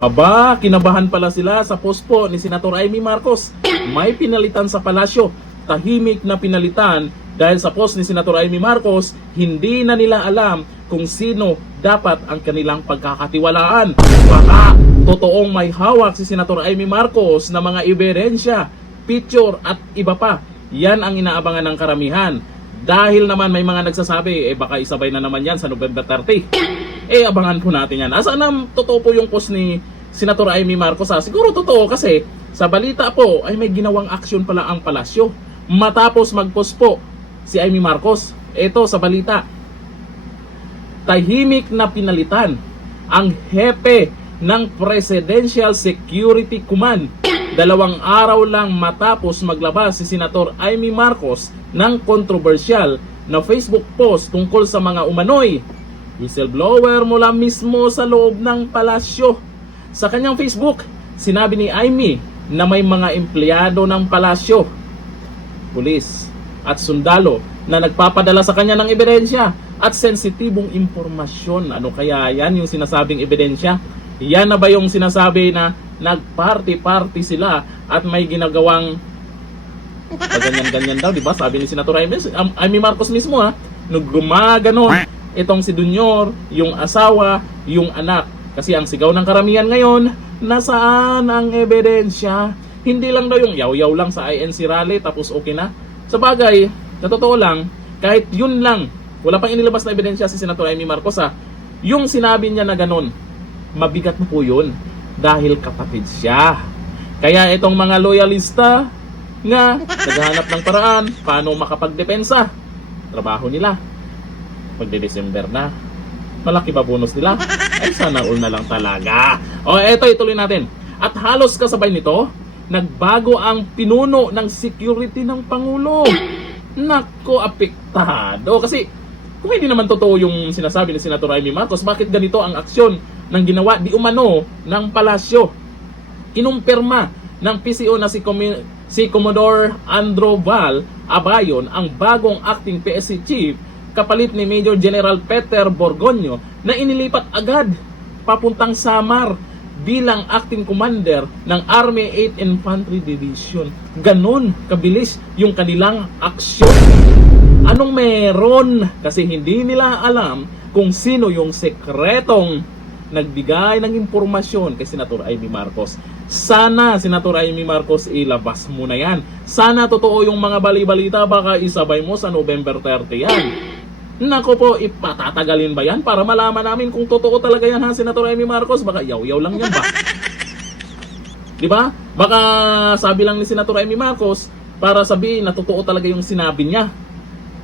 Aba, kinabahan pala sila sa post po ni Senator Amy Marcos. May pinalitan sa palasyo. Tahimik na pinalitan dahil sa post ni Senator Amy Marcos, hindi na nila alam kung sino dapat ang kanilang pagkakatiwalaan. Baka totoong may hawak si Senator Amy Marcos na mga ebidensya, picture at iba pa. Yan ang inaabangan ng karamihan. Dahil naman may mga nagsasabi, baka isabay na naman yan sa November 30. Abangan po natin yan. Asa na totoo po yung post ni Senator Amy Marcos? Siguro totoo kasi sa balita po ay may ginawang aksyon pala ang palasyo. Matapos mag-post po si Amy Marcos, ito sa balita, tahimik na pinalitan ang hepe ng Presidential Security Command 2 araw lang matapos maglabas si Senator Amy Marcos ng kontrobersyal na Facebook post tungkol sa mga umano'y whistleblower mula mismo sa loob ng palasyo. Sa kanyang Facebook, sinabi ni Amy na may mga empleyado ng palasyo, pulis at sundalo na nagpapadala sa kanya ng ebidensya at sensitibong impormasyon. Ano kaya yan yung sinasabing ebidensya? Yan na ba yung sinasabi na nagparty-party sila at may ginagawang ganyan-ganyan daw, di ba? Sabi ni Senator Amy Marcos mismo, nung gumaganon itong si Dunyor, yung asawa, yung anak. Kasi ang sigaw ng karamihan ngayon, nasaan ang ebidensya? Hindi lang daw yung yaw-yaw lang sa INC rally tapos okay na. Sa bagay, sa totoo lang, kahit yun lang, wala pang inilabas na ebidensya si Senator Amy Marcos, yung sinabi niya na ganon, mabigat na po yun dahil kapatid siya. Kaya itong mga loyalista nga naghahanap ng paraan paano makapagdepensa, trabaho nila magde-December na, malaki ba bonus nila? Ay sana all na lang talaga. Eto ituloy natin. At halos kasabay nito, nagbago ang pinuno ng security ng Pangulo. Nako, apektado. Kasi kung hindi naman totoo yung sinasabi ni Senator Amy Marcos, bakit ganito ang aksyon ng ginawa di umano ng palasyo? Kinumpirma ng PCO na si Commodore Andrew Val Abayon ang bagong acting PSC chief kapalit ni Major General Peter Borgonio na inilipat agad papuntang Samar bilang acting commander ng Army 8th Infantry Division. Ganon kabilis yung kanilang aksyon. Anong meron? Kasi hindi nila alam kung sino yung sekretong nagbigay ng impormasyon kay Senator Amy Marcos. Sana, Senator Amy Marcos, ilabas mo na yan. Sana totoo yung mga bali-balita, baka isabay mo sa November 30 yan. Nako po, ipatatagalin ba yan para malaman namin kung totoo talaga yan, Senator Amy Marcos? Baka yaw-yaw lang yan ba? Diba? Baka sabi lang ni Senator Amy Marcos para sabihin na totoo talaga yung sinabi niya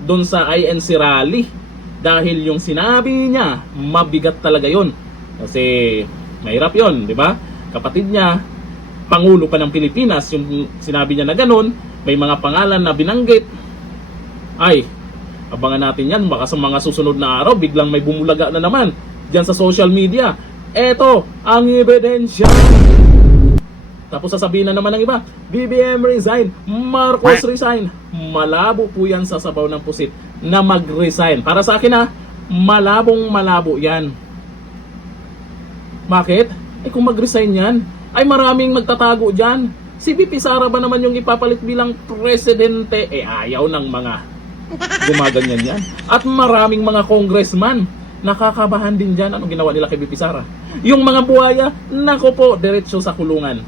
doon sa INC rally. Dahil yung sinabi niya, mabigat talaga yun. Kasi mahirap yun, di ba? Kapatid niya, Pangulo pa ng Pilipinas, yung sinabi niya na ganun, may mga pangalan na binanggit. Ay, abangan natin yan. Baka sa mga susunod na araw, biglang may bumulaga na naman dyan sa social media. Eto, ang ebidensya. Tapos sasabihin na naman ng iba, BBM resign, Marcos resign. Malabo po yan sa sabaw ng pusit na mag-resign. Para sa akin malabong malabo yan. Bakit? Kung mag-resign yan, ay maraming magtatago dyan. Si VP Sara ba naman yung ipapalit bilang presidente? Ayaw ng mga gumaganyan yan. At maraming mga congressman nakakabahan din dyan. Anong ginawa nila kay VP Sara? Yung mga buhaya, nako po, diretso sa kulungan.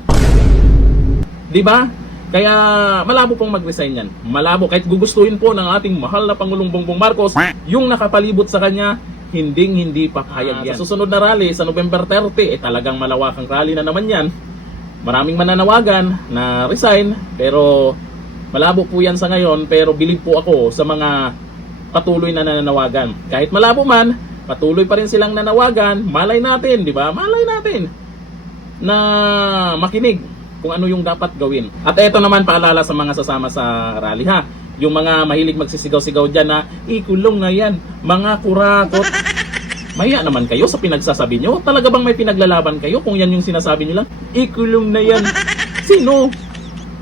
Diba? Kaya malabo pong mag-resign yan. Malabo, kahit gugustuhin po ng ating mahal na Pangulong Bongbong Marcos, yung nakapalibot sa kanya, hindi papayag yan. Sa susunod na rally, sa November 30, talagang malawakang rally na naman yan. Maraming mananawagan na resign, pero malabo po yan sa ngayon. Pero believe po ako sa mga patuloy na nananawagan. Kahit malabo man, patuloy pa rin silang nanawagan. Malay natin, di ba? Malay natin na makinig kung ano yung dapat gawin. At eto naman paalala sa mga sasama sa rally yung mga mahilig magsisigaw-sigaw dyan na ikulong na yan, mga kurakot. Maya naman kayo sa pinagsasabi nyo. Talaga bang may pinaglalaban kayo kung yan yung sinasabi nyo lang? Ikulong na yan. Sino?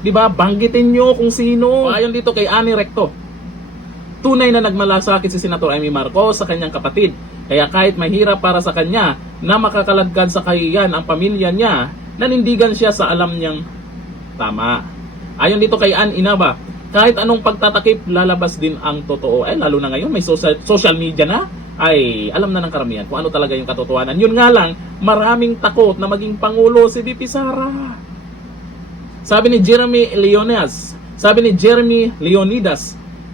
Diba? Banggitin nyo kung sino. Ayon dito kay Ani Recto, tunay na nagmalasakit si Senator Amy Marcos sa kanyang kapatid. Kaya kahit mahirap para sa kanya na makakaladkad sa kahiyan ang pamilya niya, nanindigan siya sa alam niyang tama. Ayon dito kay Ann Inaba, kahit anong pagtatakip, lalabas din ang totoo. Lalo na ngayon, may social media na. Alam na ng karamihan kung ano talaga yung katotohanan. Yun nga lang, maraming takot na maging Pangulo si VP Sara. Sabi ni Jeremy Leonidas,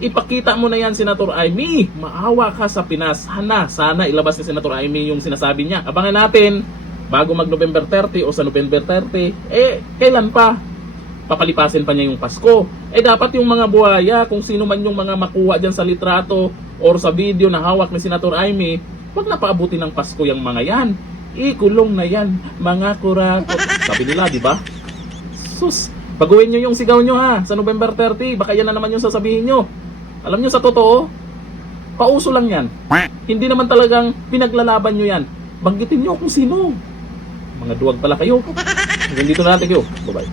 ipakita mo na yan, Senator Amy. Maawa ka sa Pinas. Sana ilabas ni Senator Amy yung sinasabi niya. Abangan natin, bago mag November 30 o sa November 30, kailan pa? Papalipasin pa niya yung Pasko. Dapat yung mga buhaya, kung sino man yung mga makuha dyan sa litrato or sa video na hawak ni Senator Amy, wag na paabutin ng Pasko yung mga yan. Ikulong na yan, mga kurakot. Sabi nila, di ba? Sus, baguhin nyo yung sigaw nyo ha, sa November 30, baka yan na naman yung sasabihin nyo. Alam nyo sa totoo, pauso lang yan. Hindi naman talagang pinaglalaban nyo yan. Banggitin nyo kung sino. Mga duwag pala kayo. Hanggang dito na natin kayo. Bye-bye.